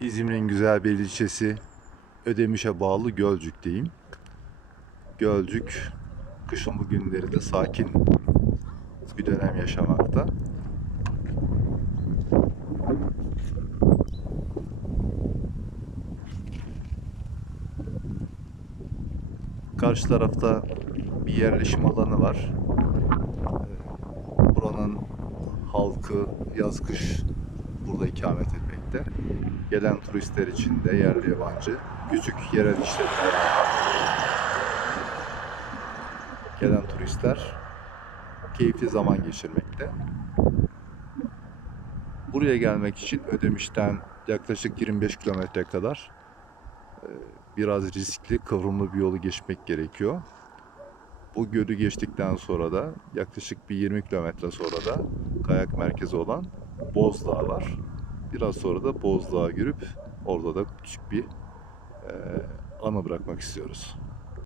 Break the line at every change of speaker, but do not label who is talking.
İzmir'in güzel bir ilçesi Ödemiş'e bağlı Gölcük'teyim. Gölcük kışın bu günleri de sakin bir dönem yaşamakta. Karşı tarafta bir yerleşim alanı var. Buranın halkı yaz kış burada ikamet etmekte. Gelen turistler için de yerli yabancı küçük yerel işletmeler. Gelen turistler keyifli zaman geçirmekte. Buraya gelmek için Ödemiş'ten yaklaşık 25 kilometre kadar biraz riskli, kıvrımlı bir yolu geçmek gerekiyor. Bu gölü geçtikten sonra da yaklaşık bir 20 kilometre sonra da kayak merkezi olan Bozdağ var. Biraz sonra da Bozdağ'a girip orada da küçük bir e, anı bırakmak istiyoruz.